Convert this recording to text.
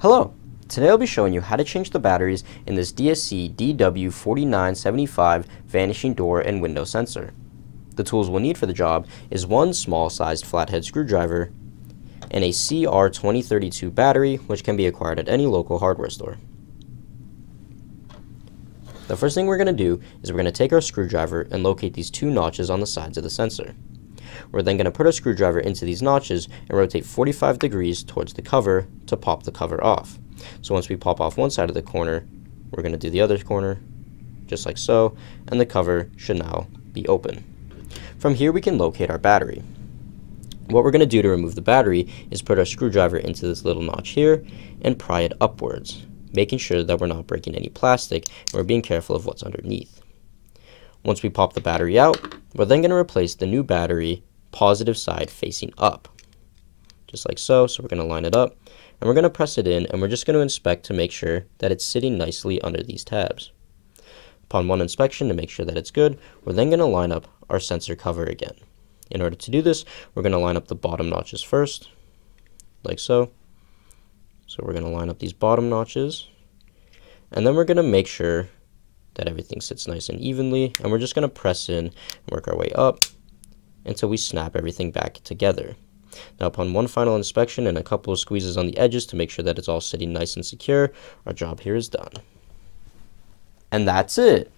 Hello! Today I'll be showing you how to change the batteries in this DSC DW4975 vanishing door and window sensor. The tools we'll need for the job is one small-sized flathead screwdriver and a CR2032 battery, which can be acquired at any local hardware store. The first thing we're going to do is we're going to take our screwdriver and locate these two notches on the sides of the sensor. We're then going to put our screwdriver into these notches and rotate 45 degrees towards the cover to pop the cover off. So once we pop off one side of the corner, we're going to do the other corner, just like so, and the cover should now be open. From here we can locate our battery. What we're going to do to remove the battery is put our screwdriver into this little notch here and pry it upwards, making sure that we're not breaking any plastic and we're being careful of what's underneath. Once we pop the battery out, we're then going to replace the new battery positive side facing up, just like so. So we're going to line it up and we're going to press it in, and we're just going to inspect to make sure that it's sitting nicely under these tabs. Upon one inspection to make sure that it's good, we're then going to line up our sensor cover again. In order to do this, we're going to line up the bottom notches first, like so. So we're going to line up these bottom notches, and then we're going to make sure that everything sits nice and evenly, and we're just going to press in and work our way up until we snap everything back together. Now, upon one final inspection and a couple of squeezes on the edges to make sure that it's all sitting nice and secure, our job here is done. And that's it!